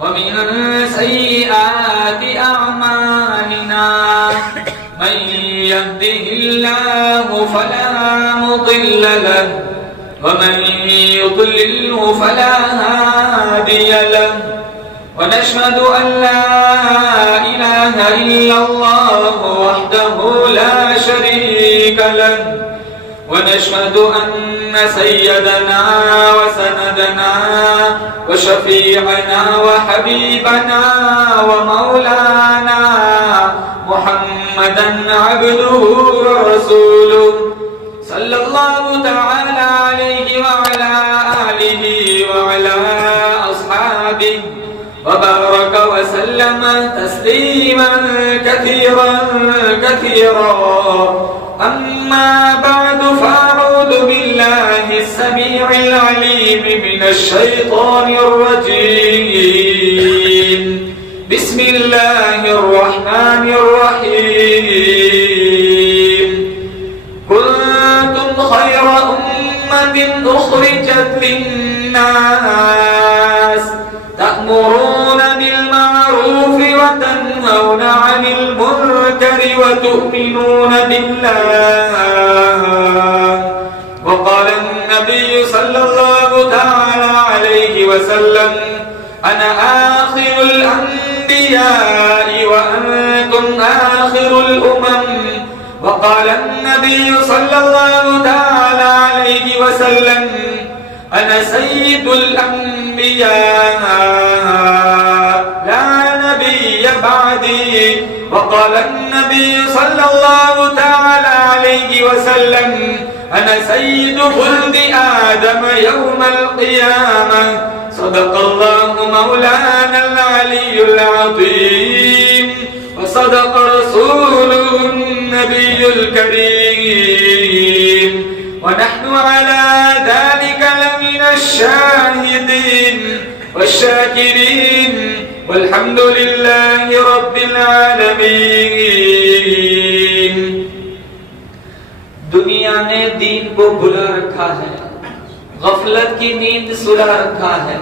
ومن سيئات أعمالنا من يهده الله فلا مضل له ومن يضلله فلا هادي له ونشهد أن لا إله إلا الله وحده لا شريك له ونشهد أن سيدنا وسندنا وشفيعنا وحبيبنا ومولانا محمدا عبده ورسوله صلى الله تعالى عليه وعلى آله وعلى أصحابه وبارك وسلم تسليما كثيرا أما بعد فأعوذ بالله السميع العليم من الشيطان الرجيم بسم الله الرحمن الرحيم كنتم خير أمة أخرجت للناس تأمرون بالمعروف وتنهون عن المنكر وتؤمنون بالله وقال النبي صلى الله تعالى عليه وسلم أنا آخر الأنبياء وأنتم آخر الأمم وقال النبي صلى الله تعالى عليه وسلم أنا سيد الأنبياء لا نبي بعدي وقال النبي صلى الله تعالى عليه وسلم أنا سيد ولد آدم يوم القيامة صدق الله مولانا العلي العظيم وصدق رسوله النبي الكريم ونحن على ذلك لمن الشاهدين والشاكرين والحمد لله رب العالمين. دنیا نے دین کو بھلا رکھا ہے، غفلت کی نیند سلا رکھا ہے.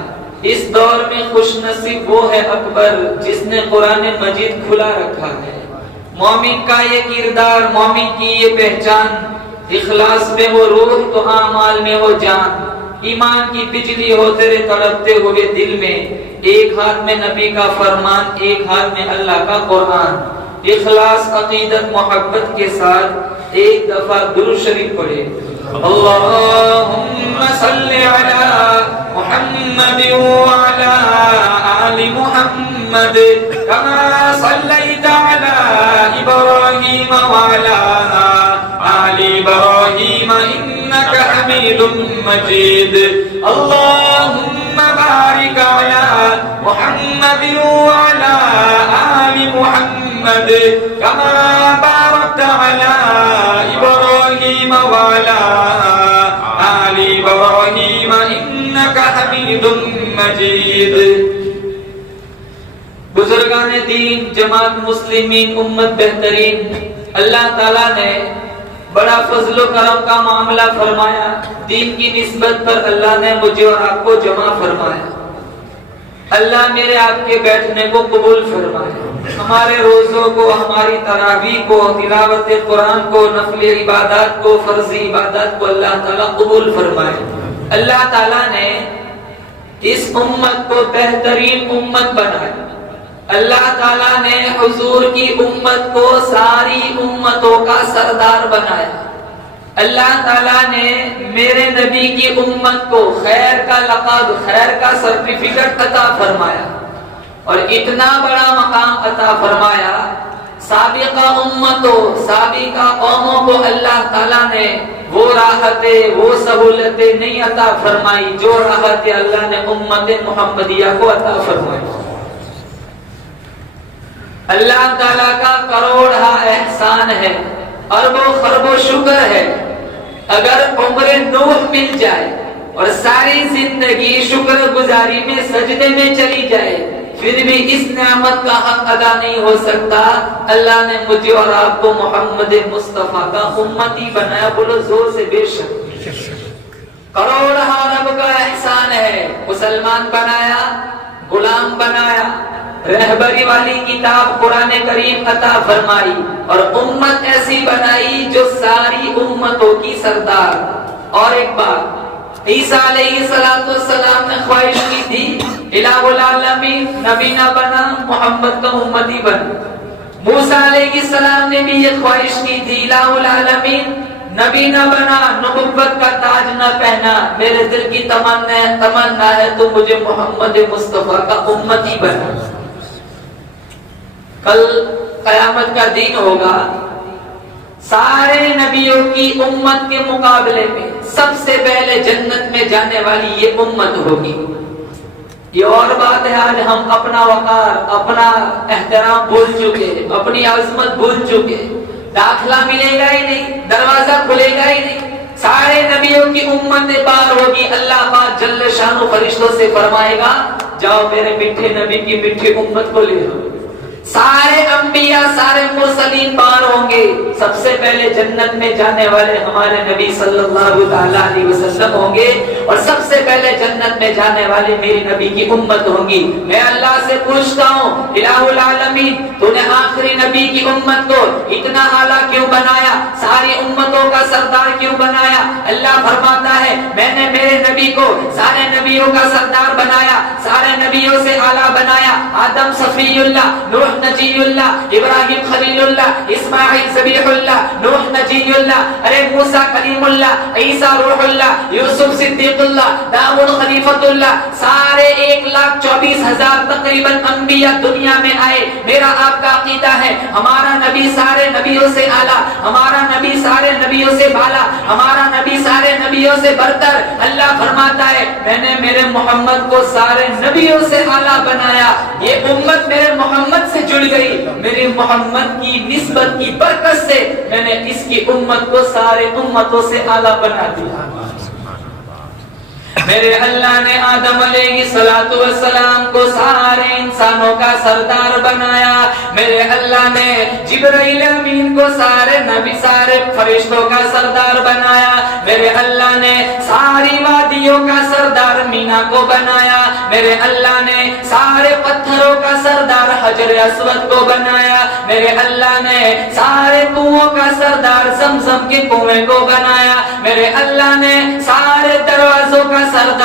اس دور میں خوش نصیب وہ ہے اکبر جس نے قرآن مجید کھلا رکھا ہے. مومن کا یہ کردار، مومن کی یہ پہچان، اخلاص میں ہو روح تو اعمال میں ہو جان. ایمان کی بجلی ہو تیرے تڑپتے ہوئے دل میں، ایک ہاتھ میں نبی کا فرمان، ایک ہاتھ میں اللہ کا قرآن. اخلاص، عقیدت، محبت کے ساتھ ایک دفعہ درود شریف پڑھے. اللہم صلی علی محمد وعلی آل محمد کما صلیت علی ابراہیم وعلی آل ابراہیم انک حمید مجید. اللہم بارک علی محمد وعلی آل محمد کما بارکت علی ابراہیم وعلی آل ابراہیم انک حمید مجید. بزرگان دین، جماعت مسلمین، امت بہترین، اللہ تعالیٰ نے بڑا فضل و کرم کا معاملہ فرمایا. دین کی نسبت پر اللہ نے مجھے اور آپ کو جمع فرمایا. اللہ میرے آپ کے بیٹھنے کو قبول فرمائے. ہمارے روزوں کو، ہماری تراویح کو، تلاوت قرآن کو، نفل عبادات کو، فرضی عبادات کو اللہ تعالیٰ قبول فرمائے. اللہ تعالیٰ نے اس امت کو بہترین امت بنایا. اللہ تعالیٰ نے حضور کی امت کو ساری امتوں کا سردار بنایا. اللہ تعالیٰ نے میرے نبی کی امت کو خیر کا لقب، خیر کا سرٹیفکیٹ عطا فرمایا اور اتنا بڑا مقام عطا فرمایا. سابقہ امتوں، سابقہ قوموں کو اللہ تعالیٰ نے وہ راحتیں، وہ سہولتیں نہیں عطا فرمائی جو راحتیں اللہ نے امت محمدیہ کو عطا فرمائی. اللہ تعالیٰ کا کروڑا احسان ہے، اربوں خربوں شکر ہے. اگر عمر نوح مل جائے اور ساری زندگی شکر گزاری میں سجدے میں چلی جائے پھر بھی اس نعمت کا حق ادا نہیں ہو سکتا. اللہ نے مجھے اور آپ کو محمد مصطفیٰ کا امتی بنایا. بولو زور سے بے شک. کروڑا رب کا احسان ہے. مسلمان بنایا، غلام بنایا، رہبری والی کتاب قرآن کریم عطا فرمائی، اور امت ایسی بنائی جو ساری امتوں کی سردار۔ اور ایک بات، عیسیٰ علیہ السلام نے خواہش کی تھی الہ العالمین نبی نہ بنا، محمد کا امتی بن۔ موسیٰ علیہ السلام نے بھی یہ خواہش کی تھی الہ العالمین نبی نہ بنا، نبوت کا تاج نہ پہنا، میرے دل کی تمنا ہے تو مجھے محمد مصطفیٰ کا امتی بنا۔ کل قیامت کا دن ہوگا، سارے نبیوں کی امت کے مقابلے میں سب سے پہلے جنت میں جانے والی یہ امت ہوگی۔ یہ اور بات ہے، آج ہم اپنا وقار، اپنا احترام بھول چکے، اپنی عظمت بھول چکے، داخلہ ملے گا ہی نہیں، دروازہ کھلے گا ہی نہیں۔ سارے نبیوں کی امت پار ہوگی، اللہ پاک جل شانہ فرشتوں سے فرمائے گا جاؤ میرے میٹھے نبی کی میٹھی امت کو لے آؤ۔ سارے انبیاء، سارے مرسلین پار ہوں گے، سب سے پہلے جنت میں جانے والے ہمارے نبی صلی اللہ علیہ وسلم ہوں گے، اور سب سے پہلے جنت میں جانے والے میری نبی کی امت ہوگی۔ میں اللہ سے پوچھتا ہوں الہ العالمین تو نے آخری نبی کی امت کو اتنا اعلیٰ کیوں بنایا، ساری امتوں کا سردار کیوں بنایا؟ اللہ فرماتا ہے میں نے میرے نبی کو سارے نبیوں کا سردار بنایا، سارے نبیوں سے اعلیٰ بنایا۔ آدم صفی اللہ، نوح نجی اللہ، ابراہیم خلیل اللہ، اسماعیل ذبیح اللہ، نوح نجی اللہ، ارے موسیٰ کلیم اللہ، عیسیٰ روح اللہ، یوسف صدیق اللہ، داؤد خلیفۃ اللہ، سارے 1,24,000 تقریباً انبیاء دنیا میں آئے۔ میرا آپ کا عقیدہ ہے ہمارا نبی سارے نبیوں سے اعلیٰ، ہمارا نبی سارے نبیوں سے بالا، ہمارا نبی سارے نبیوں سے برتر۔ اللہ فرماتا ہے میں نے میرے محمد کو سارے نبیوں سے اعلیٰ بنایا۔ یہ امت میرے محمد سے جڑ گئی، میری محمد کی نسبت کی برکت سے میں نے اس کی امت کو سارے امتوں سے اعلیٰ بنا دیا۔ میرے اللہ نے آدم علیہ السلام کو سارے انسانوں کا سردار بنایا، میرے اللہ نے جبرائیل امین کو سارے نبی، سارے فرشتوں کا سردار بنایا، میرے اللہ نے ساری وادیوں کا سردار مینا کو بنایا، میرے اللہ نے سارے پتھروں کا سردار حجر اسود کو بنایا، میرے اللہ نے سارے کنووں کا سردار زمزم کے کنویں کو بنایا، میرے اللہ نے سارے دروازوں کا سردار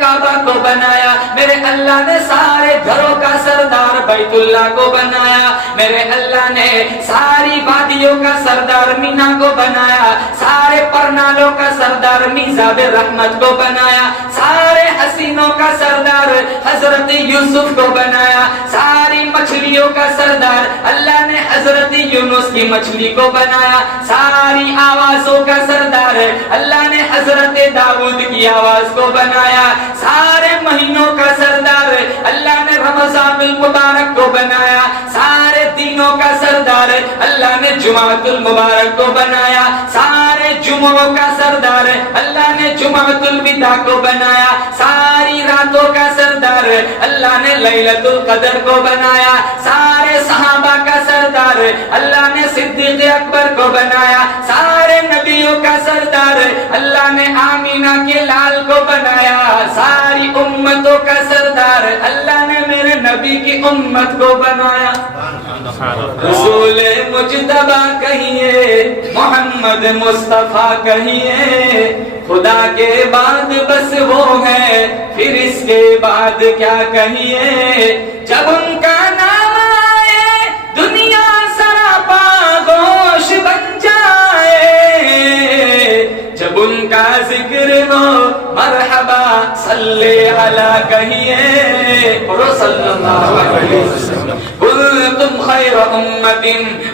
کعبہ کو بنایا، میرے اللہ نے سارے گھروں کا سردار بیت اللہ کو بنایا، میرے اللہ نے ساری وادیوں کا سردار مینا کو بنایا، سارے پرنالوں کا سردار میزاب رحمت کو بنایا، سارے حسینوں کا سردار حضرت یوسف کو بنایا، ساری مچھلیوں کا سردار اللہ نے حضرت یونس کی مچھلی کو بنایا، ساری آوازوں کا سردار اللہ نے حضرت داؤد کی آواز کو بنایا، سارے مہینوں کا سردار اللہ نے رمضان المبارک کو بنایا، سارے دینوں کا سردار اللہ نے جمعۃ المبارک کو بنایا، سارے جمعوں کا سردار اللہ نے جمعۃ الوداع کو بنایا، ساری راتوں کا سردار اللہ نے لیلۃ القدر کو بنایا، سارے صحابہ کا سردار اللہ نے صدیق اکبر کو بنایا، سارے نبیوں کا سردار اللہ نے آمینہ کے لال کو بنایا، ساری امتوں کا سردار اللہ نے میرے نبی کی امت کو بنایا۔ رسول مجتبیٰ کہیے، محمد مصطفیٰ کہیے، خدا کے بعد بس وہ ہے، پھر اس کے بعد کیا کہیے، جب ان کا نام آئے دنیا سراپا گوش بن جائے، جب ان کا ذکر ہو مرحبا صلی علی کہیے، اور صلی اللہ علیہ وسلم۔ کنتم خیر امت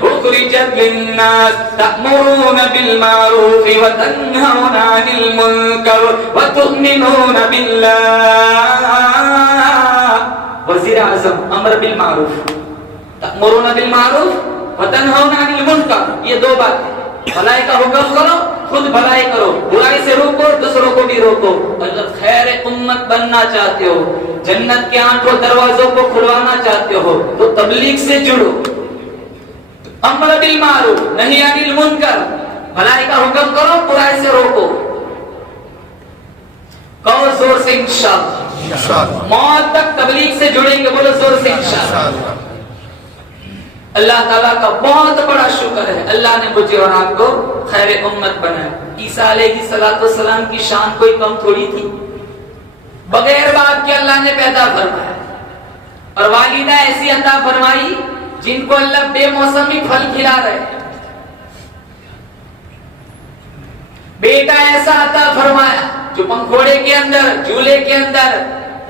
اخرجت للناس تأمرون بالمعروف وتنہون عن المنکر وتؤمنون باللہ۔ وزیر اعظم امر بالمعروف، تأمرون بالمعروف وتنہون عن المنکر، یہ دو باتیں، بھلائی کا حکم کرو، خود بھلائی کرو، برائی سے روکو، دوسروں کو بھی روکو۔ اگر خیر امت بننا چاہتے ہو، جنت کے 8 دروازوں کو کھلوانا چاہتے ہو تو تبلیغ سے جڑو، امر بالمعروف نہی عن المنکر، بھلائی کا حکم کرو، برائی سے روکو، کہو زور سے انشاءاللہ۔ موت تک تبلیغ سے جڑیں گے، بولو زور سے انشاءاللہ۔ اللہ تعالیٰ کا بہت بڑا شکر ہے، اللہ نے مجھے اور آپ کو خیر امت بنایا۔ عیسیٰ علیہ السلام کی شان کوئی کم تھوڑی تھی، بغیر باپ کے اللہ نے پیدا فرمایا، اور والدہ ایسی عطا فرمائی جن کو اللہ بے موسمی پھل کھلا رہے ہیں، بیٹا ایسا عطا فرمایا جو پنکھوڑے کے اندر، جھولے کے اندر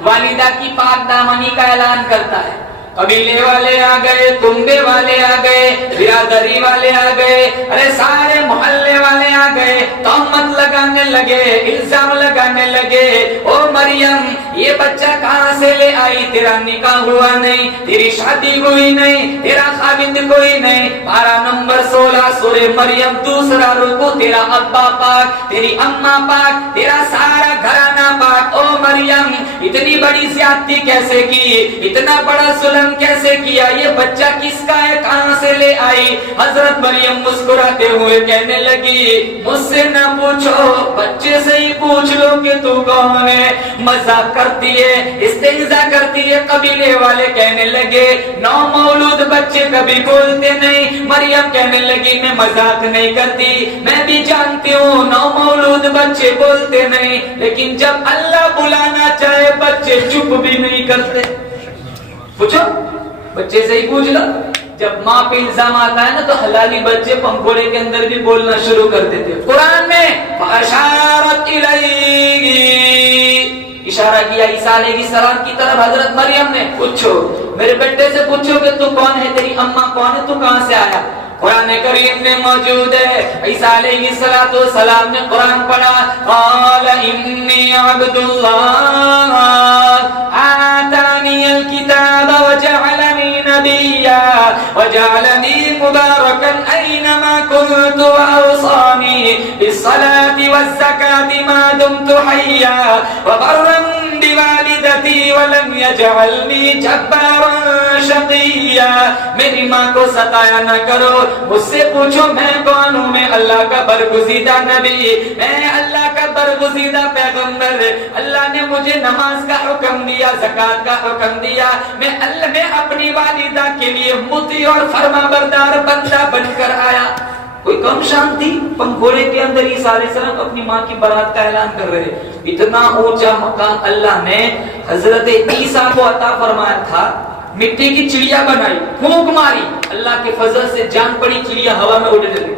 والدہ کی پاک دامنی کا اعلان کرتا ہے۔ قبیلے والے آ گئے، کنبے والے آ گئے، برادری والے آ گئے، ارے سارے محلے والے آ گئے، تہمت لگانے لگے، الزام لگانے لگے، او مریم یہ بچہ کہاں سے لے آئی؟ تیرا نکاح ہوا نہیں، تیری شادی ہوئی نہیں، تیرا خاوند کوئی نہیں۔ پارہ نمبر 16 سورہ مریم دوسرا رکوع، تیرا ابا پاک، تیری اماں پاک، تیرا سارا گھرانہ پاک۔ او مریم اتنی بڑی زیادتی کیسے کی، اتنا بڑا ظلم کیسے کیا؟ یہ بچہ کس کا ہے، کہاں سے لے آئی؟ حضرت مریم مسکراتے ہوئے کہنے لگی مجھ سے نہ پوچھو، بچے سے ہی پوچھ لو کہ تو کون ہے۔ مذاق کرتی ہے، استہزاء کرتی ہے۔ قبیلے والے کہنے لگے نو مولود بچے کبھی بولتے نہیں۔ مریم کہنے لگی میں مذاق نہیں کرتی، میں بھی جانتی ہوں نو مولود بچے بولتے نہیں، لیکن جب اللہ بلانا چاہے بچے چپ بھی نہیں کرتے۔ پوچھو، بچے سے ہی پوچھ لو۔ جب ماں پہ الزام آتا ہے نا تو حلالی بچے پنکھوڑے کے اندر بھی بولنا شروع کر دیتے۔ قرآن میں فَأَشَارَتْ إِلَيْهِ، اشارہ کیا عیسیٰ علیہ السلام کی طرف حضرت مریم نے، پوچھو میرے بیٹے سے پوچھو کہ تو کون ہے، تیری اماں کون ہے، تو کہاں سے آیا۔ قرآن کریم میں موجود ہے، عیسیٰ علیہ السلام نے قرآن پڑھا، قال انی عبد اللہ آتانی الکتاب وجعلنی نبیا وجعلنی مبارکا اینما کنت واوصانی بالصلاة والزکاة ما دمت حیا وبرا بوالدتی ولم یجعلنی جبارا شقیا۔ میری ماں کو ستایا نہ کرو، مجھ سے پوچھو میں کون ہوں، میں اللہ کا برگزیدہ نبی، میں اللہ کا برگزیدہ پیغمبر۔ اللہ نے مجھے نماز کا حکم دیا، زکات کا حکم دیا، میں اپنی والدہ کے لیے مطیع اور فرما بردار بندہ بن کر آیا۔ کوئی کم شان تھی؟ پنکھوڑے کے اندر عیسیٰ علیہ السلام اپنی ماں کی برات کا اعلان کر رہے۔ اتنا اونچا مقام اللہ نے حضرت عیسیٰ کو عطا فرمایا تھا۔ مٹی کی چڑیا بنائی، پھونک ماری، اللہ کے فضل سے جان پڑی، چڑیا ہوا میں اڑنے لگی۔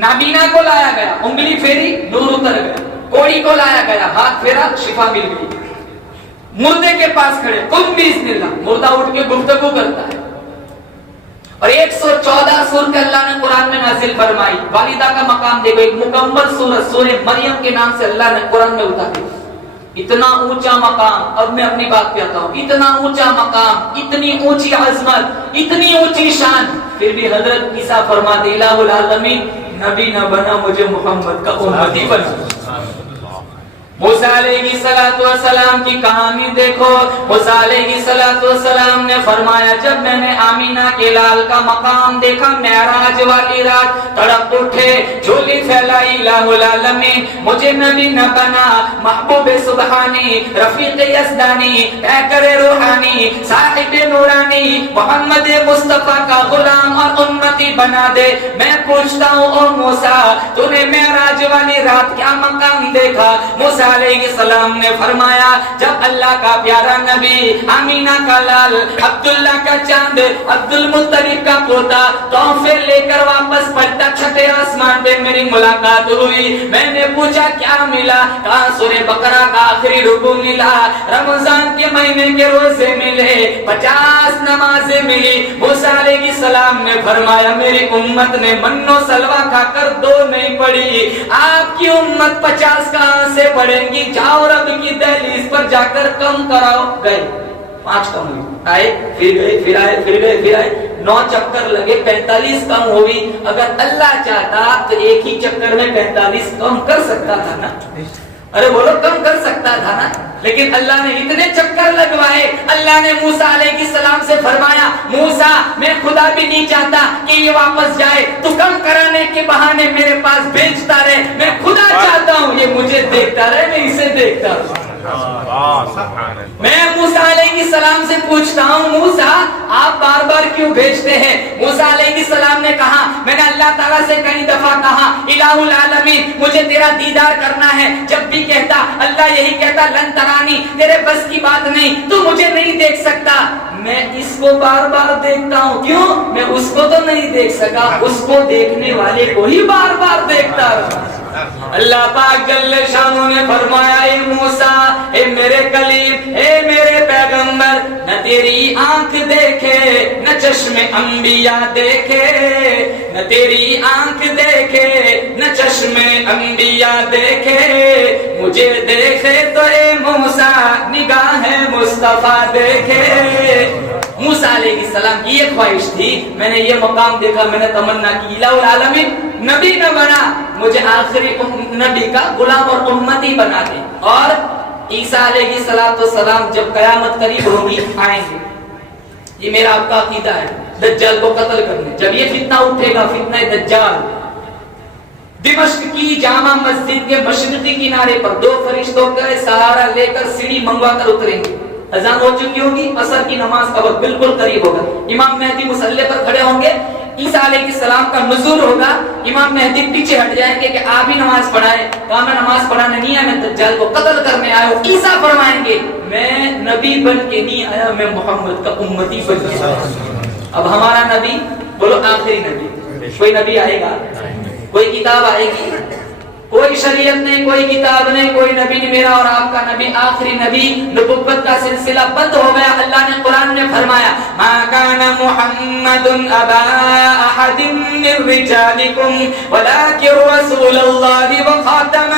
نابینا کو لایا گیا، انگلی پھیری، نور اتر گیا۔ کوڑی کو لایا گیا، ہاتھ پھیرا، شفا مل گئی۔ مردے کے پاس کھڑے، قم بسم اللہ، مردہ اٹھ کے گفتگو کرتا ہے۔ اور 114 سورت اللہ نے قرآن میں نازل فرمائی۔ والدہ کا مقام دیکھو، ایک مکمل سورت سورہ مریم کے نام سے اللہ نے قرآن میں اتاری۔ اتنا اونچا مقام، اب میں اپنی بات پہ آتا ہوں، اتنا اونچا مقام، اتنی اونچی عظمت، اتنی اونچی شان، پھر بھی حضرت عیسیٰ فرماتے الہ العالمین نبی نہ بنا، مجھے محمد کا امتی بنا۔ موسیٰ علیہ السلام کی کہانی دیکھو، موسیٰ علیہ السلام نے فرمایا جب میں نے آمینہ کے لال کا مقام دیکھا، معراج والی رات، تڑپ اٹھے، جھولی پھیلائی، الہ العالمین مجھے نبی نہ بنا، محبوب سبحانی، رفیق یزدانی، پیکر روحانی، صاحب نورانی، محمد مصطفیٰ کا غلام اور امتی بنا دے۔ میں پوچھتا ہوں او موسیٰ، تو نے معراج والی رات کیا مقام دیکھا؟ موسیٰ علیہ السلام نے فرمایا جب اللہ کا پیارا نبی، آمینہ کا لال، عبداللہ کا چاند، عبد المطلب کا پوتا تحفے لے کر واپس پلٹا، چھٹے آسمان پہ میری ملاقات ہوئی۔ میں نے پوچھا کیا ملا؟ کہا سورہ بقرہ کا آخری رکوع ملا، رمضان کے مہینے کے روزے ملے، 50 نمازیں ملی۔ موسیٰ علیہ السلام نے فرمایا میری امت نے منو سلوہ کھا کر 2 نہیں پڑھی، آپ کی امت 50 کہاں سے پڑھے گی؟ جاؤ رب کی دہلیز پر جا کر کم کراؤ۔ گئے 5 کم ہوئی، آئے پھر گئے، پھر آئے، پھر گئے، پھر آئے، 9 چکر لگے، 45 کم ہوئی۔ اگر اللہ چاہتا تو ایک ہی چکر میں 45 کم کر سکتا تھا نا، ارے بولو کم کر سکتا تھا نا، لیکن اللہ نے اتنے چکر لگوائے۔ اللہ نے موسیٰ علیہ السلام سے فرمایا موسیٰ میں خدا بھی نہیں چاہتا کہ یہ واپس جائے، تو کم کرانے کے بہانے میرے پاس بھیجتا رہے، میں خدا چاہتا ہوں یہ مجھے دیکھتا رہے، میں اسے دیکھتا ہوں۔ میں موسیٰ علیہ السلام سے پوچھتا ہوں موسیٰ آپ بار بار کیوں بھیجتے ہیں؟ موسیٰ علیہ السلام نے کہا میں نے اللہ تعالیٰ سے کئی دفعہ کہا الہ العالمین مجھے تیرا دیدار کرنا ہے، جب بھی کہتا اللہ یہی کہتا لن ترانی تیرے بس کی بات نہیں، تو مجھے نہیں دیکھ سکتا۔ میں اس کو بار بار دیکھتا ہوں، کیوں؟ میں اس کو تو نہیں دیکھ سکا، اس کو دیکھنے والے کو ہی بار بار دیکھتا رہا۔ اللہ پاک جل شانہ نے فرمایا اے موسیٰ، اے میرے کلیم، اے میرے پیغمبر، نہ تیری آنکھ دیکھے نہ چشم انبیاء دیکھے، نہ تیری آنکھ دیکھے نہ چشم انبیاء دیکھے، مجھے دیکھے تو اے موسیٰ نگاہ مصطفیٰ دیکھے۔ موسیٰ علیہ السلام کی یہ خواہش تھی، میں نے یہ مقام دیکھا، میں نے تمنا کی الہ العالمین نبی نہ بنا، مجھے آخری نبی کا غلام اور امتی بنا دے۔ اور عیسیٰ علیہ السلام جب قیامت قریب ہوگی آئیں گے، یہ میرا آپ کا عقیدہ ہے، دجال کو قتل کرنے۔ جب یہ فتنہ اٹھے گا، فتنہ دجال، دمشق کی جامع مسجد کے مشرقی کنارے پر دو فرشتوں کا سہارا لے کر سیڑھی منگوا کر اتریں گے، اذان ہو چکی ہوگی، عصر کی نماز کا وقت بالکل قریب ہوگا، امام مہدی مصلی پر کھڑے ہوں گے، عیسیٰ علیہ السلام کا نزول ہوگا، امام مہدی پیچھے ہٹ جائیں گے کہ آپ ہی نماز پڑھائیں، کہا میں نماز پڑھانے نہیں آیا، میں دجال کو قتل کرنے آیا ہوں۔ عیسیٰ فرمائیں گے میں نبی بن کے نہیں آیا، میں محمد کا امتی بن کے آیا۔ اب ہمارا نبی بولو آخری نبی، کوئی نبی آئے گا، کوئی کتاب آئے گی، کوئی شریعت نہیں، کوئی کتاب نہیں، کوئی نبی نہیں، میرا اور آپ کا نبی آخری نبی، نبوت کا سلسلہ بند ہو گیا۔ اللہ نے قرآن میں فرمایا ما کان محمد ابا احد من رجالکم ولکن رسول اللہ وخاتم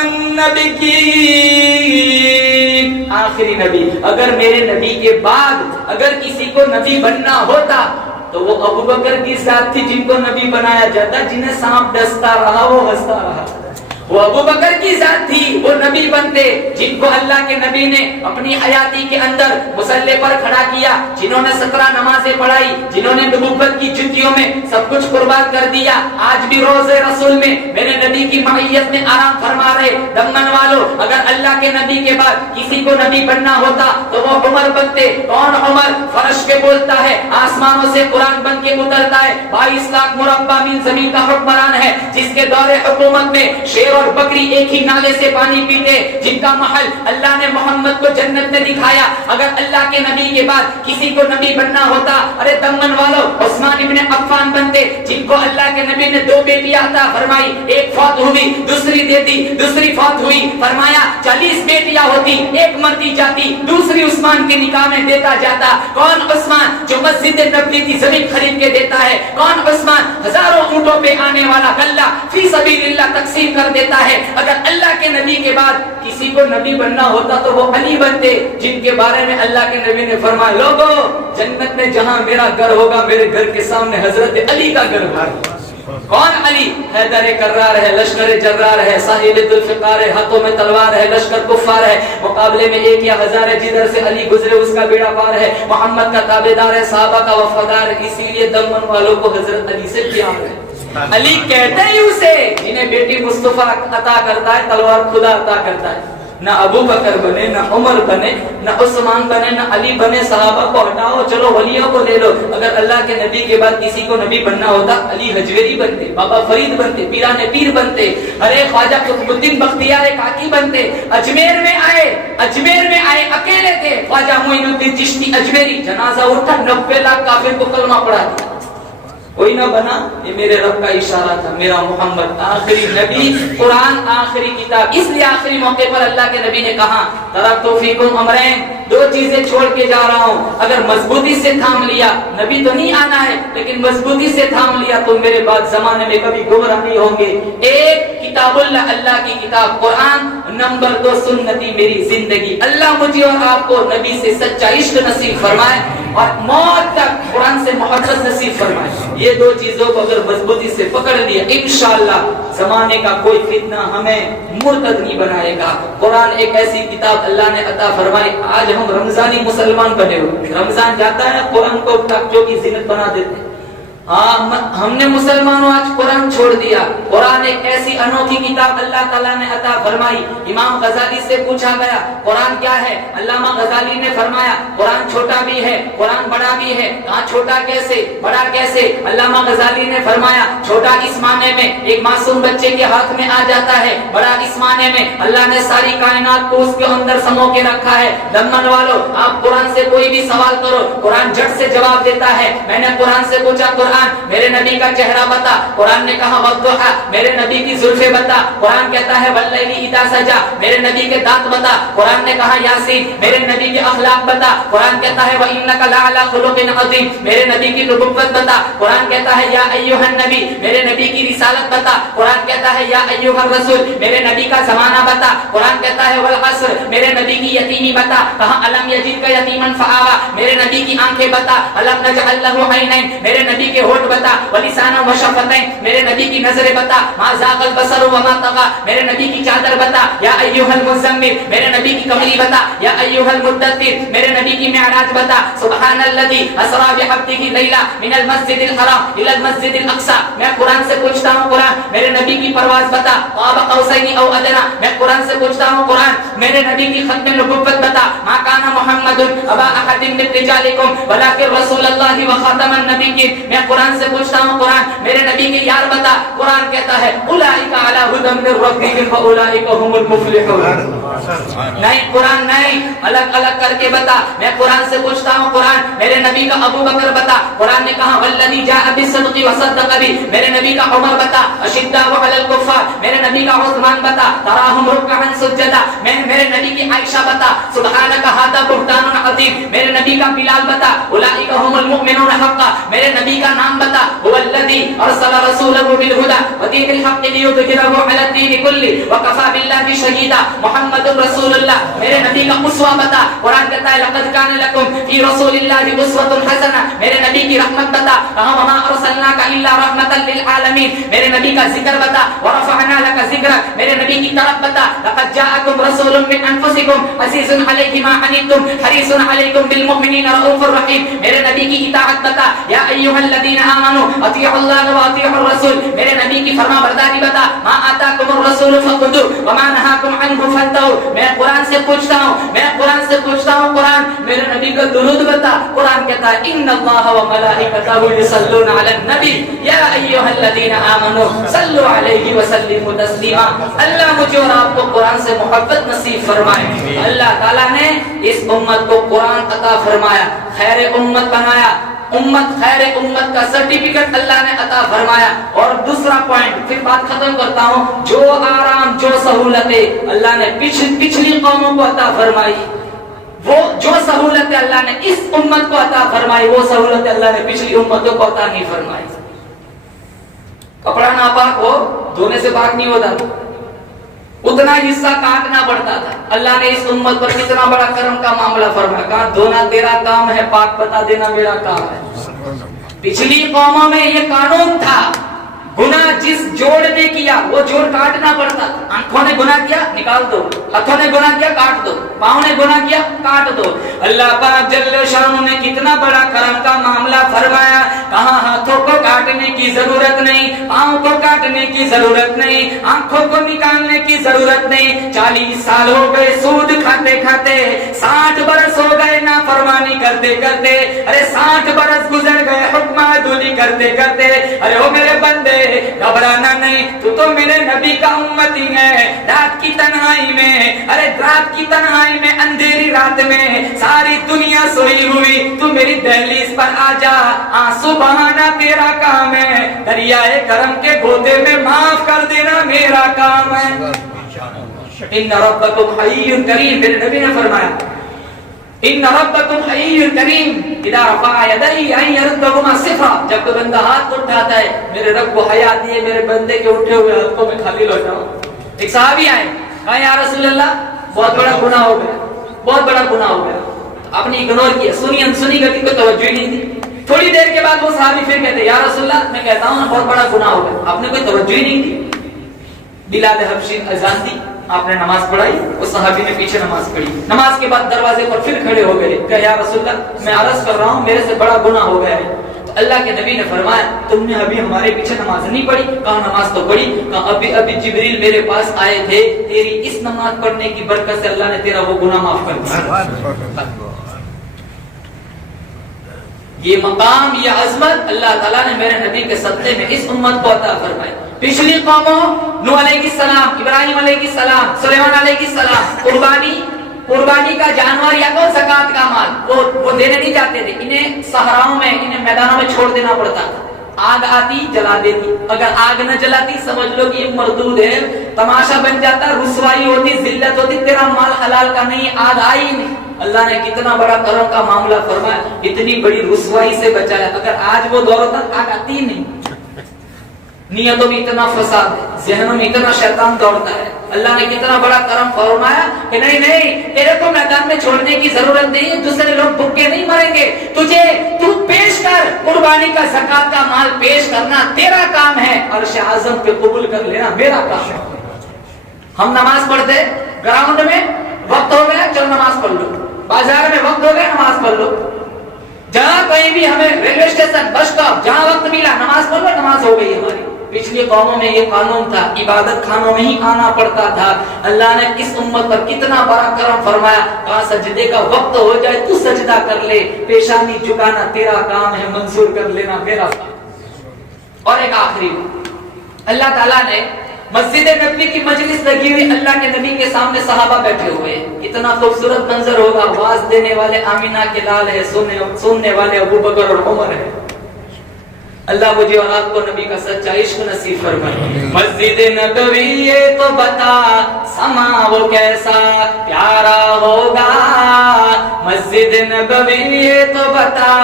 النبیین۔ آخری نبی، اگر میرے نبی کے بعد اگر کسی کو نبی بننا ہوتا تو وہ ابوبکر کی ذات تھی جن کو نبی بنایا جاتا، جنہیں سانپ ڈستا رہا وہ ہنستا رہا، وہ ابوبکر کی ذات تھی، وہ نبی بنتے جن کو اللہ کے نبی نے اپنی حیاتی کے اندر مصلی پر کھڑا کیا، جنہوں نے 17 نمازیں پڑھائی، جنہوں نے نبوت کی جنکیوں میں سب کچھ قربان کر دیا۔ آج بھی روزے رسول میں میرے نبی کی معیت میں آرام فرما رہے۔ دمن والو، اگر اللہ کے نبی کے بعد کسی کو نبی بننا ہوتا تو وہ عمر بنتے۔ کون عمر؟ فرش کے بولتا ہے، آسمانوں سے قرآن بن کے اترتا ہے، 22 لاکھ مربع میل زمین کا حکمران ہے، جس کے دور حکومت میں شیر اور بکری ایک ہی نالے سے پانی پیتے، جن کا محل اللہ نے محمد کو جنت میں دکھایا۔ اگر اللہ کے نبی کے بعد کسی کو نبی بننا ہوتا، ارے دمن والو، عثمان ابن عفان بنتے، جن کو اللہ کے نبی نے 2 بیٹیاں عطا فرمائی، ایک فوت ہوئی، دوسری دے دی، دوسری فوت ہوئی، فرمایا 40 بیٹیاں ہوتی، ایک مرتی جاتی، دوسری عثمان کے نکاح میں دیتا جاتا۔ کون عثمان جو مسجد نبوی کی زمین خرید کے دیتا ہے؟ کون عثمان ہزاروں اونٹوں پہ آنے والا غلہ فی سبیل اللہ تقسیم کر دیتا ہے؟ اگر اللہ کے نبی کے بعد کسی کو نبی بننا ہوتا تو وہ علی بنتے، جن کے بارے میں اللہ کے نبی نے فرمایا لوگو جنت میں جہاں میرا گھر ہوگا، میرے گھر کے سامنے حضرت علی کا گھر ہوگا۔ کون علی؟ حیدر کرار ہے، لشکر جرار ہے، صاحب ذوالفقار ہے، ہاتھوں میں تلوار ہے، لشکر کفار ہے، مقابلے میں 1 یا 1000 ہے، جدھر سے علی گزرے اس کا بیڑا پار ہے، محمد کا تابعدار ہے، صحابہ کا وفادار ہے، اسی لیے دمن والوں کو حضرت علی سے پیار ہے۔ علی کہتے ہی اسے جنہیں بیٹی مصطفیٰ عطا کرتا ہے، تلوار خدا عطا کرتا ہے۔ نہ ابو بکر بنے، نہ عمر بنے، نہ عثمان بنے، نہ علی بنے، صحابہ کو ہٹاؤ، چلو ولیوں کو لے لو۔ اگر اللہ کے نبی کے بعد کسی کو نبی بننا ہوتا، علی حجویری بنتے، بابا فرید بنتے، پیران پیر بنتے، ارے خواجہ قطب الدین بختیار کاکی بنتے۔ اجمیر میں آئے اکیلے تھے، خواجہ معین الدین چشتی اجمیری، جنازہ اٹھا 90 لاکھ کافر کو کلمہ پڑھا دیا، کوئی نہ بنا۔ یہ میرے رب کا اشارہ تھا، میرا محمد آخری نبی، قرآن آخری کتاب۔ اس لیے آخری موقع پر اللہ کے نبی نے کہا ترکت فیکم امرین، 2 چیزیں چھوڑ کے جا رہا ہوں، اگر مضبوطی سے تھام لیا، نبی تو نہیں آنا ہے لیکن مضبوطی سے تھام لیا تو میرے بعد زمانے میں کبھی گمراہ نہیں ہوں گے۔ ایک کتاب اللہ کی کتاب قرآن، نمبر 2 سنتی میری زندگی۔ اللہ مجھے اور آپ کو نبی سے سچا عشق نصیب فرمائے اور موت تک قرآن سے محبت نصیب فرمائے۔ یہ 2 چیزوں کو اگر مضبوطی سے پکڑ لیا، انشاءاللہ زمانے کا کوئی فتنہ ہمیں مرتد نہیں بنائے گا۔ قرآن ایک ایسی کتاب اللہ نے عطا فرمائی، آج ہم رمضانی مسلمان بنے ہوئے، رمضان جاتا ہے قرآن کو ٹاکچوں کی زینت بنا دیتے ہیں، ہم نے مسلمانوں آج قرآن چھوڑ دیا. قرآن ایک ایسی انوکھی کتاب اللہ تعالیٰ نے عطا فرمائی. امام غزالی سے پوچھا گیا قرآن کیا ہے؟ علامہ غزالی نے فرمایا قرآن چھوٹا بھی ہے قرآن بڑا بھی ہے. کہاں چھوٹا کیسے بڑا کیسے؟ علامہ غزالی نے فرمایا چھوٹا اس معنی میں ایک معصوم بچے کے ہاتھ میں آ جاتا ہے, بڑا اس معنی میں اللہ نے ساری کائنات کو اس کے اندر سمو کے رکھا ہے. دمن والو آپ قرآن سے کوئی بھی سوال کرو قرآن جھٹ سے جواب دیتا ہے. میں نے قرآن سے پوچھا قرآن میرے نبی کا چہرہ بتا, قرآن نے کہا والضحی میرے نبی کی زلفیں بتا. قرآن کہتا ہے واللیل اذا سجا میرے نبی کے دانت بتا. قرآن نے کہا یاسین میرے نبی کے اخلاق بتا. قرآن کہتا ہے وانک لعلی خلق عظیم میرے نبی کی نبوت بتا. قرآن کہتا ہے یا ایھا النبی میرے نبی کی رسالت بتا. قرآن کہتا ہے یا ایھا الرسول میرے نبی کا زمانہ بتا. قرآن کہتا ہے والعصر میرے نبی کی یتیمی بتا. کہا الم یجدک یتیما فآوی میرے نبی کی آنکھیں بتا. الم نجعل له عینین میرے نبی کے ہونٹ بتا. ولسانا وشفتین میرے نبی کی نظریں بتا. ما زاغ البصر وما طغى میرے نبی کی چادر بتا. یا ایھا المزمل میرے نبی کی کملی بتا. یا ایھا المدثر میرے نبی کی معراج بتا. سبحان الذی اسرا بعبده لیلا من المسجد الحرام الى المسجد الاقصى میں قرآن سے پوچھتا ہوں قرآن میرے نبی کی پرواز بتا. قاب قوسین او ادنی میں قرآن سے پوچھتا ہوں قرآن میرے نبی کی ختم نبوت بتا. ما کان محمد ابا احد من رجالکم ولکن رسول اللہ وخاتم النبیین میں قرآن سے پوچھتا ہوں قرآن میرے نبی کی یار بتا. قرآن کہتا ہے اولئک علی ھدی من ربہم فاولئک هم المفلحون. نہیں قرآن نہیں الگ الگ کر کے بتا. میں قرآن سے پوچھتا ہوں قرآن میرے نبی کا ابو بکر بتا. قرآن نے کہا والذی جاء بالصدق وصدق به میرے نبی کا عمر بتا. اشداء علی الکفار میرے نبی کا عثمان بتا. تراہم رکعا سجدا میرے نبی کی عائشہ بتا. سبحانک ھذا بہتان عظیم میرے نبی کا بلال بتا. اولئک هم المؤمنون حقا میرے نبی کا نام بتا. هو الذی ارسل رسولہ بالہدی ودین الحق لیظہرہ علی الدین کلہ وکفی باللہ شہیدا. محمد رسول اللہ میرے نبی کا اسوہ بتا. قرآن کہتا ہے لقد کان لکم فی رسول اللہ اسوۃ حسنہ میرے نبی کی رحمت بتا. کہا وما ارسلناک الا رحمۃ للعالمین میرے نبی کا ذکر بتا. ورفعنا لک ذکرک میرے نبی کی طرف بتا. لقد جاءکم رسول من انفسکم عزیز علیہ ما عنتم حریص علیکم بالمؤمنین رؤوف الرحیم میرے نبی کی اطاعت بتا. یا ایھا الذین آمنوا اطیعوا اللہ واطیعوا الرسول میرے نبی کی فرما برداری بتا. ما آتاکم الرسول فخذوه وما نهاکم عنه فانتهوا میں قرآن سے پوچھتا ہوں میں قرآن سے پوچھتا ہوں قرآن میرے نبی کا درود بتا. قرآن کہتا ہے ان اللہ وملائکتہ یصلون علی النبی یا ایھا الذین آمنوا صلوا علیہ وسلموا تسلیما. اللہ مجھے اور آپ کو قرآن سے محبت نصیب فرمائے. اللہ تعالیٰ نے اس امت کو قرآن عطا فرمایا, خیر امت بنایا, امت خیر امت کا سرٹیفکیٹ اللہ نے عطا فرمایا. اور دوسرا پوائنٹ پھر بات ختم کرتا ہوں, جو آرام جو سہولتیں اللہ نے پچھلی قوموں کو عطا فرمائی, وہ جو سہولتیں اللہ نے اس امت کو عطا فرمائی وہ سہولتیں اللہ نے پچھلی امتوں کو عطا نہیں فرمائی. کپڑا ناپاک ہو دھونے سے پاک نہیں ہوتا, اتنا حصہ کاٹنا پڑتا تھا. اللہ نے اس امت پر کتنا بڑا کرم کا معاملہ فرمایا. کہا دھونا تیرا کام ہے, پاک بتا دینا میرا کام ہے. پچھلی قوموں میں یہ قانون تھا, گناہ جس جوڑ نے کیا وہ جوڑ کاٹنا پڑتا تھا. آنکھوں نے گناہ کیا نکال دو, ہاتھوں نے گناہ کیا کاٹ دو, پاؤں نے گناہ کیا کاٹ دو. اللہ پاک جل شانہ نے کتنا بڑا کرم کا معاملہ فرمایا. کہاں ہاتھوں کو کاٹنے کی ضرورت نہیں, پاؤں کو کاٹنے کی ضرورت نہیں, آنکھوں کو نکالنے کی ضرورت نہیں. 40 سال ہو گئے سود کھاتے کھاتے, 60 برس ہو گئے نافرمانی کرتے کرتے, ارے 60 برس گزر گئے حکم عدولی کرتے کرتے. ارے او میرے بندے گھبرانا نہیں, تو میرے نبی کا امتی ہے. رات کی تنہائی میں, ارے رات کی تنہائی میں, اندھیری رات میں ساری دنیا سوئی ہوئی, تو میری دہلیز پر آ جا. آنسو بہانا تیرا کام ہے, دریائے کرم کے گوتے میں معاف کر دینا میرا کام ہے. ان ربکم حی کریم میرے نبی نے فرمایا ان ربکم حی کریم اذا رفع یدیہ ان یردہما صفرا. جب کوئی بندہ ہاتھ اٹھاتا ہے میرے رب کو حیا آتی ہے میرے بندے کے اٹھے ہوئے ہاتھ کو میں خالی لوٹاؤں. ایک صحابی آئے, کہا یا رسول اللہ بہت بڑا گناہ ہو گیا, بہت بڑا گناہ ہو گیا. آپ نے اگنور کیا, سنی گتی کو توجہ ہی نہیں دی. تھوڑی دیر کے بعد وہ صحابی پھر کہتے یا رسول اللہ میں کہتا ہوں بہت بڑا گناہ ہو گیا, آپ نے کوئی توجہ ہی نہیں دی. بلال حبشی اذان دی, آپ نے نماز پڑھائی, اس صحابی نے پیچھے نماز پڑھی. نماز کے بعد دروازے پر پھر کھڑے ہو گئے, کہ یا رسول اللہ میں عرض کر رہا ہوں میرے سے بڑا گناہ ہو گیا ہے. تو اللہ کے نبی نے فرمایا تم نے ابھی ہمارے پیچھے نماز نہیں پڑھی؟ کہا نماز تو پڑھی. کہا ابھی ابھی جبریل میرے پاس آئے تھے, تیری اس نماز پڑھنے کی برکت سے اللہ نے تیرا وہ گناہ معاف کر دیا. یہ مقام, یہ عظمت اللہ تعالیٰ نے میرے نبی کے صدقے میں اس امت کو عطا فرمائی. پچھلی قوموں نوح علیہ السلام, ابراہیم علیہ السلام, سلیمان علیہ السلام قربانی کا جانور یا تو زکات کا مال وہ دینے نہیں جاتے تھے. انہیں صحراؤں میں, انہیں میدانوں میں چھوڑ دینا پڑتا تھا. آگ آتی جلا دیتی, اگر آگ نہ جلاتی سمجھ لو کہ یہ مردود ہے, تماشا بن جاتا, رسوائی ہوتی, ذلت ہوتی, تیرا مال حلال کا نہیں, آگ آئی نہیں. اللہ نے کتنا بڑا کرم کا معاملہ فرمایا, اتنی بڑی رسوائی سے بچایا. اگر آج وہ دور ہوتا آگ آتی ہی نہیں. نیتوں میں اتنا فساد ہے, ذہنوں میں اتنا شیطان دوڑتا ہے. اللہ نے کتنا بڑا کرم فرمایا کہ نہیں نہیں, تیرے کو میدان میں چھوڑنے کی ضرورت نہیں ہے, دوسرے لوگ بھوکے نہیں مریں گے. تو پیش کر, قربانی کا زکات کا مال پیش کرنا تیرا کام ہے, عرش اعظم پہ قبول کر لینا میرا کام ہے. ہم نماز پڑھتے گراؤنڈ میں, وقت ہو گیا چلو نماز پڑھ لو, بازار میں وقت ہو گیا نماز پڑھ لو, جہاں کہیں بھی ہمیں ریلوے اسٹیشن, بس اسٹاپ, جہاں وقت ملا نماز پڑھ لو, نماز ہو گئی ہماری. پچھلی قوموں میں یہ قانون تھا, عبادت خانوں میں ہی آنا پڑتا تھا. اللہ نے اس امت پر کتنا بڑا کرم فرمایا, کہا سجدے کا وقت ہو جائے تو سجدہ کر لے, پیشانی جھکانا تیرا کام ہے, منظور کر لینا میرا کام. اور ایک آخری, اللہ تعالیٰ نے مسجد نبوی کی مجلس لگی ہوئی, اللہ کے نبی کے سامنے صحابہ بیٹھے ہوئے, اتنا خوبصورت منظر ہوگا. آواز دینے والے آمینہ کے لال ہے, سننے والے ابو بکر اور عمر ہے. اللہ مجھے اور آپ کو نبی کا سچا عشق نصیب فرمائے. مسجد نبوی یہ تو بتا سما وہ کیسا پیارا ہوگا, مسجد نبوی یہ تو بتا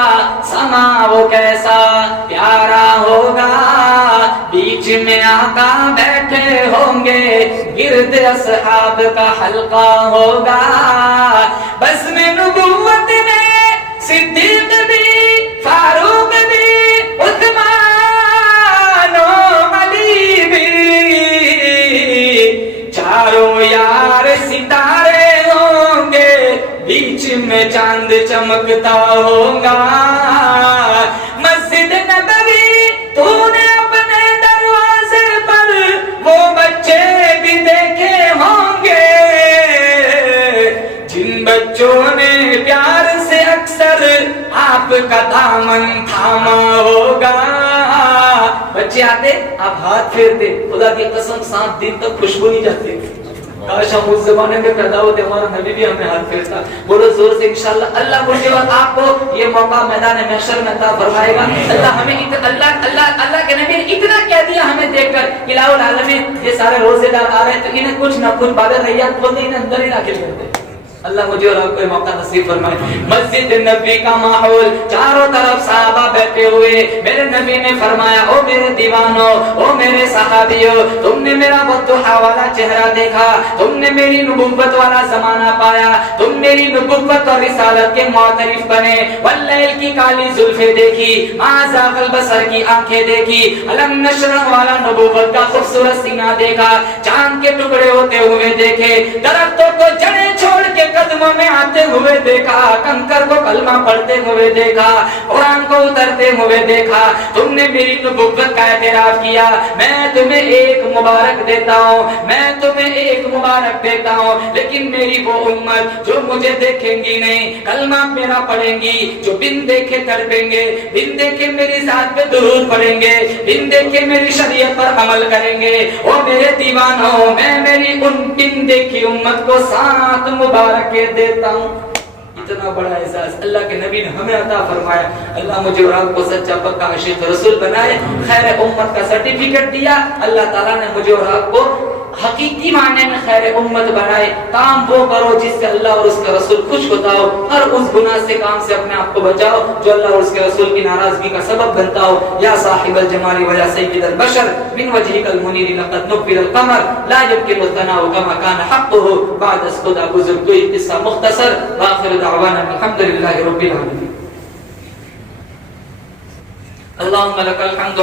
سما وہ کیسا پیارا ہوگا. بیچ میں آقا بیٹھے ہوں گے, گرد اصحاب کا حلقہ ہوگا. بس میں نبوت میں صدیق بھی, فاروق بھی, عثمان و علی بھی, چاروں یار ستارے ہوں گے, بیچ میں چاند چمکتا ہوگا. مسجد نبوی تو نے اپنے دروازے پر وہ بچے بھی دیکھے ہوں گے, جن بچوں نے پیار سے اکثر آپ کا دامن تھاما ہوگا. بچے آتے, آپ ہاتھ پھیرتے, خدا کی قسم 7 دن تک خوشبو نہیں جاتی. کاش ہم اس زمانے میں پیدا ہوتے, ہمارا نبی بھی ہمیں ہاتھ پھیرتا. بولو زور سے انشاءاللہ. اللہ مجھے اور آپ کو یہ موقع میدان محشر میں عطا فرمائے گا. اللہ ہمیں اللہ کے نبی نے اتنا کہہ دیا ہمیں دیکھ کر, الہ العالمین یہ سارے روزے دار آ رہے ہیں تو انہیں کچھ نہ کچھ باب ریات کھولتے, انہیں اندر ہی داخل کرتے. اللہ مجھے اور آپ کو موقع نصیب فرمائے. مسجد نبی کا ماحول, چاروں طرف صحابہ بیٹھے ہوئے. میرے نبی نے فرمایا, او میرے دیوانوں, او میرے صحابیوں, تم نے میرا بددعا والا چہرہ دیکھا, تم نے میری نبوت والا زمانہ پایا, تم میری نبوت اور رسالت کے معترف بنے. واللیل کی کالی زلفیں دیکھی, ما زاغ البصر کی آنکھیں دیکھی, علم نشرح والا نبوت کا خوبصورت سینہ دیکھا, چاند کے ٹکڑے ہوتے ہوئے دیکھے, درختوں کو جڑیں چھوڑ کے قدموں میں آتے ہوئے دیکھا, کنکر کو کلمہ پڑھتے ہوئے دیکھا, قرآن کو اترتے ہوئے دیکھا. تم نے میری نبوت کا اعتراف کیا, میں تمہیں ایک مبارک دیتا ہوں, میں تمہیں ایک مبارک دیتا ہوں. لیکن میری وہ امت جو مجھے دیکھیں گی نہیں, کلمہ میرا پڑھیں گی, جو بن دیکھے تڑپیں گے, بن دیکھے میری ذات پہ درود پڑھیں گے, بن دیکھے میری شریعت پر عمل کریں گے. او میرے دیوانوں, میں میری ان بن دیکھی امت کو 7 مبارک دیتا ہوں. اتنا بڑا اعزاز اللہ کے نبی نے ہمیں عطا فرمایا. اللہ مجھے اور آپ کو سچا پکا عاشق رسول بنائے, خیر امت کا سرٹیفکیٹ دیا. اللہ تعالیٰ نے مجھے اور آپ کو حقیقی معنی میں خیر امت بنائے. کام وہ کرو جس سے اللہ اور اس کا رسول خوش ہوتا ہو, ہر اس گناہ سے کام سے اپنے آپ کو بچاؤ جو اللہ اور اس کے رسول کی ناراضگی کا سبب بنتا ہو. یا صاحب الجمال و یا سید البشر من وجهك المنیر لقد نبر القمر لا يمكن الثناء كما كان حقه بعد از خدا گزر گئی. قصہ مختصر. واخر دعوانا الحمد للہ رب العالمین. اللهم لك الحمد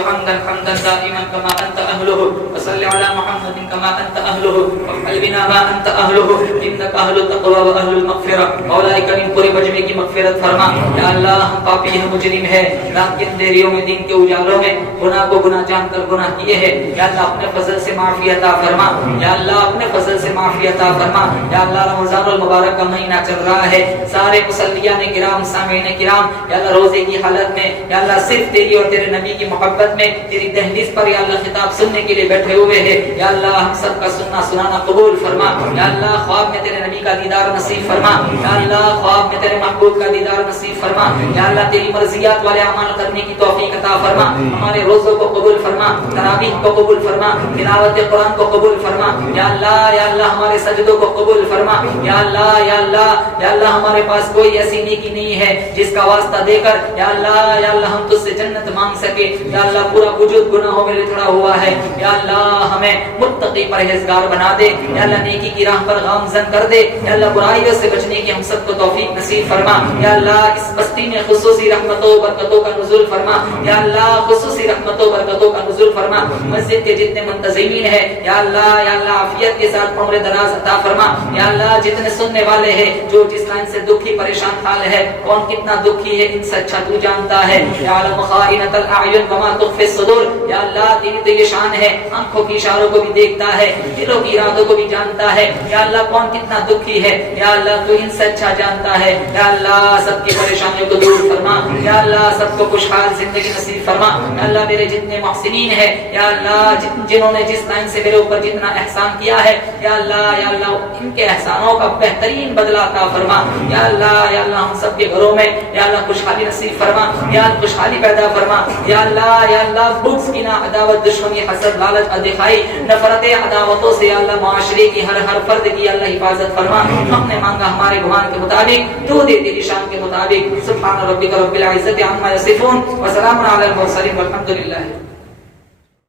حمدا دائما كما أنت أهله وصل على محمد كما أنت أهله وافعل بنا ما أنت أهله إنك أهل التقوى وأهل المغفرة أولئك من پورے مجمع کی مغفرت فرما. یا اللہ ہم پاپی ہیں مجرم ہیں رات کے اندھیریوں میں دن کے اجالوں میں گناہ کو گناہ جان کر گناہ کیے ہیں. یا اللہ اپنے فضل سے معافی عطا فرما. یا اللہ اپنے فضل سے معافی عطا فرما. یا اللہ رمضان المبارک کا مہینہ چل رہا ہے سارے مصلیان کرام سامعین کرام یا اللہ روزے کی حالت میں یا اللہ صرف تیری اور تیرے نبی کی محبت میں تیری دہلیز پر یا اللہ خطاب سننے کے لیے بیٹھے ہوئے ہیں. یا اللہ ہم سب کا سننا سنانا قبول فرما. یا اللہ خواب میں تیرے نبی کا دیدار نصیب فرما. یا اللہ خواب میں تیرے محبوب کا دیدار نصیب فرما. یا اللہ تیری مرضیات والے اعمال کرنے کی توفیق عطا فرما. ہمارے روزوں کو قبول فرما. تراویح کو قبول فرما. تلاوت قرآن کو قبول فرما. یا اللہ ہمارے سجدوں کو قبول فرما. یا اللہ ہمارے پاس کوئی ایسی نیکی نہیں ہے جس کا واسطہ دے کر یا اللہ ہم تجھ سے جنت مانگ سکے. یا اللہ پورا وجود گناہوں میں لتڑا ہوا ہے. یا اللہ ہمیں متقی پرہیزگار بنا دے. یا اللہ نیکی کی راہ پر گامزن کر دے. یا اللہ برائیوں سے بچنے کی ہم سب کو توفیق نصیب فرما. یا اللہ اس بستی میں خصوصی رحمتوں و برکتوں کا نزول فرما. یا اللہ خصوصی رحمتوں و برکتوں کا نزول فرما. مسجد کے جتنے منتظمین ہیں یا اللہ عافیت کے ساتھ عمر دراز عطا فرما. یا اللہ جتنے سننے والے ہیں جو جس لائن سے دکھی پریشان حال ہے کون کتنا دکھی ہے ان سے اچھا تو جانتا ہے. یا عالم خائنۃ الاعین وما تخفی الصدور. یا اللہ تیری تو یہ شان ہے آنکھوں کی اشاروں کو بھی دیکھتا ہے دلوں کی ارادوں کو بھی جانتا ہے. یا اللہ کون کتنا دکھی ہے یا اللہ تو ان سے اچھا جانتا ہے. یا اللہ سب کی پریشانیوں کو دور فرما. یا اللہ سب کو خوشحال زندگی نصیب فرما. یا اللہ میرے جتنے محسنین ہیں یا اللہ جنہوں نے جس لائن سے میرے اوپر جتنا احسان کیا ہے یا اللہ ان کے احسانوں کا بہترین بدلہ عطا فرما. یا اللہ ہم سب کے گھروں میں یا اللہ خوشحالی نصیب فرما. یا اللہ خوشحالی پیدا فرما. یا اللہ بغض کینہ عداوت دشمنی حسد لالچ بدخواہی نفرت عداوتوں سے یا اللہ معاشرے کی ہر فرد کی اللہ حفاظت فرما. ہم نے مانگا ہمارے گمان کے مطابق تو دے تیری شان کے مطابق. سبحان ربک رب العزت عما یصفون وسلام علی المرسلین والحمد للہ.